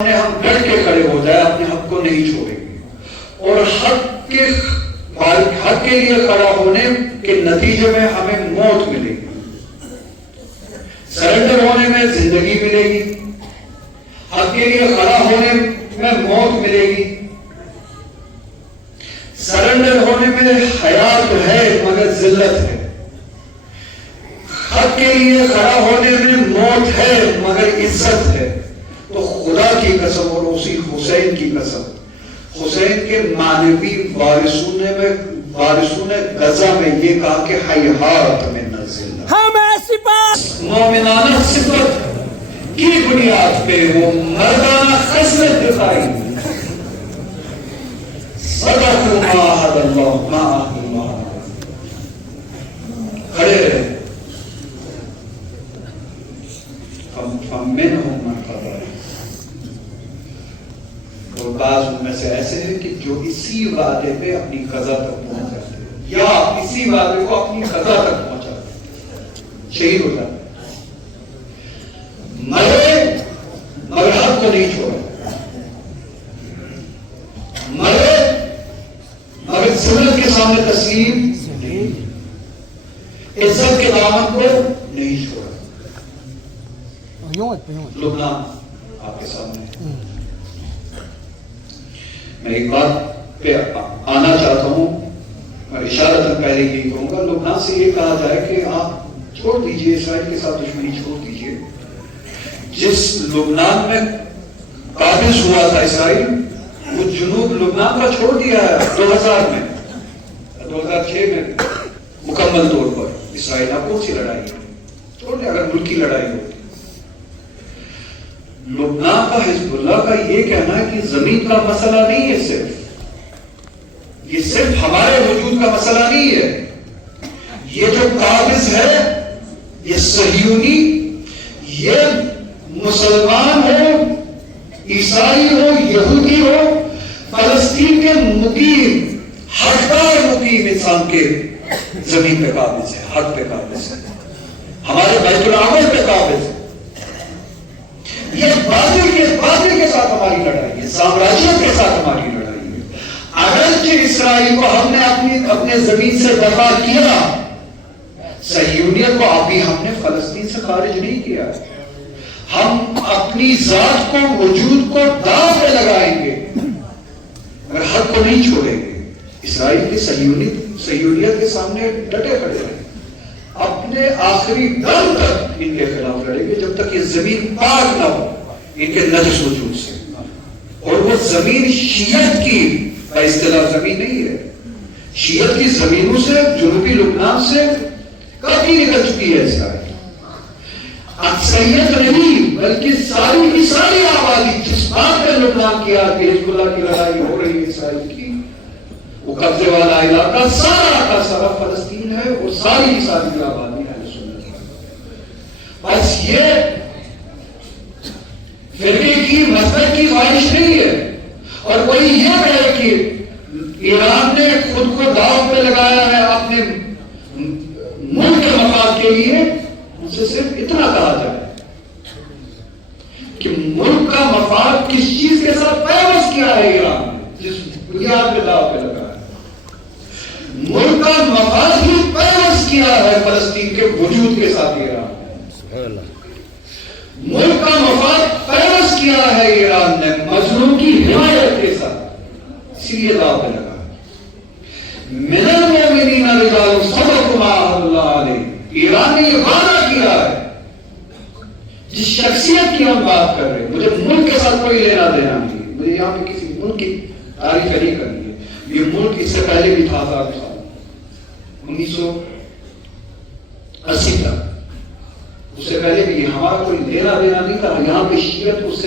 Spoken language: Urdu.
ہم ڈٹ کے کھڑے ہو جائے، اپنے حق کو نہیں چھوڑیں گے، اور حق کے لیے کھڑا ہونے کے نتیجے میں ہمیں موت ملے گی، سرنڈر ہونے میں زندگی ملے گی، حق کے لیے کھڑا ہونے میں موت ملے گی، سرنڈر ہونے میں حیات ہے مگر ذلت ہے، حق کے لیے کھڑا ہونے میں موت ہے مگر عزت ہے۔ تو خدا کی قسم اور اسی حسین کی قسم، حسین کے معنوی وارثون غزہ میں یہ کہا کہ حیات من الذلہ، ہم ایسی بات مومنانہ صفت کی بنیاد پہ وہ مردانہ خصلت دکھائی، صدقوا ما عاہد اللہ کھڑے رہے، فَمِنْهُمْ مَنْ قَضَى، اور بعض ان میں سے ایسے ہیں کہ جو اسی وعدے پہ اپنی قضا تک پہنچ جاتے ہیں، یا اسی وعدے کو اپنی قضا تک پہنچاتے ہیں، شہید ہو جاتے ہیں، مرے مگر حق کو نہیں چھوڑا، مرے مگر ذلت کے سامنے تسلیم، عزت کے دامن کو نہیں چھوڑا۔ لبنان آپ کے سامنے ہے، میں ایک بات پہ آنا چاہتا ہوں، میں اشارتاً پہلے یہی کہوں گا، لبنان سے یہ کہا جائے کہ آپ چھوڑ دیجئے، اسرائیل کے ساتھ دشمنی چھوڑ دیجئے۔ جس لبنان میں قابض ہوا تھا اسرائیل، وہ جنوب لبنان کا چھوڑ دیا ہے 2000 میں، 2006 میں مکمل طور پر اسرائیل آپ کون سی لڑائی ہے چھوڑ دیا، اگر ملکی لڑائی ہوتی۔ لبنان کا حزب اللہ کا یہ کہنا ہے کہ زمین کا مسئلہ نہیں ہے، یہ صرف ہمارے وجود کا مسئلہ نہیں ہے، یہ جو قابض ہے یہ صہیونی، یہ مسلمان ہو، عیسائی ہو، یہودی ہو، فلسطین کے مقیم، حقدار مقیم انسان کے زمین پہ قابض ہے، حق پہ قابض ہے، ہمارے بیت العمل پہ قابض ہے۔ یہ باطل کے ساتھ ہماری لڑائی ہے، سامراجیت کے ساتھ ہماری لڑائی ہے۔ اگرچہ اسرائیل کو ہم نے اپنے زمین سے دفاع کیا، صہیونیت کو ابھی ہم نے فلسطین سے خارج نہیں کیا، ہم اپنی ذات کو، وجود کو داؤ پہ لگائیں گے مگر حق کو نہیں چھوڑیں گے۔ اسرائیل کی صہیونیت کے سامنے ڈٹے کھڑے رہیں، اپنے آخری دم تک ان کے خلاف لڑیں گے جب تک یہ زمین پاک نہ ہو ان کے نجس وجود سے، اور وہ زمین شیعت کی اصطلاح زمین نہیں ہے، شیعت کی زمینوں سے، جنوبی لبنان سے کافی نکل چکی ہے اسرائیل، اکثریت نہیں بلکہ ساری کی ساری آبادی جس بات پہ لبنان کیا کہ حزب اللہ کی لڑائی ہو رہی ہے اسرائیل کی، وہ قبضے والا علاقہ سارا کا سارا فلسطین ہے، اور ساری کی ساری آبادی ہے سنت ہے۔ بس یہ فرقے کی، مذہب کی خواہش نہیں ہے، اور کوئی یہ کہے کہ ایران نے خود کو داؤ پہ لگایا ہے اپنے ملک کے مفاد کے لیے، ان سے صرف اتنا کہا جائے کہ ملک کا مفاد کس چیز کے ساتھ پیوست کیا ہے ایران نے، جس بنیاد پہ داؤ پہ لگایا، ملک کا مفاد ہی پیوست کیا ہے فلسطین کے وجود کے ساتھ ایران نے، ملک کا مفاد پیوست کیا ہے ایران نے مظلوم کی حمایت کے ساتھ، اسی لیے داؤ پہ لگا۔ من المؤمنین رجال صدقوا ما عاہدوا اللہ علیہ، ایران نے یہ وعدہ کیا ہے، جس شخصیت کی ہم بات کر رہے ہیں، مجھے ملک کے ساتھ کوئی لینا دینا نہیں، مجھے یہاں پہ کسی ملک کی تعریف نہیں کرنی ہے، یہ ملک اس سے پہلے بھی تھا 1980 تک، اس سے پہلے بھی ہمارا کوئی لینا دینا نہیں تھا، یہاں پہ شیعت اس سے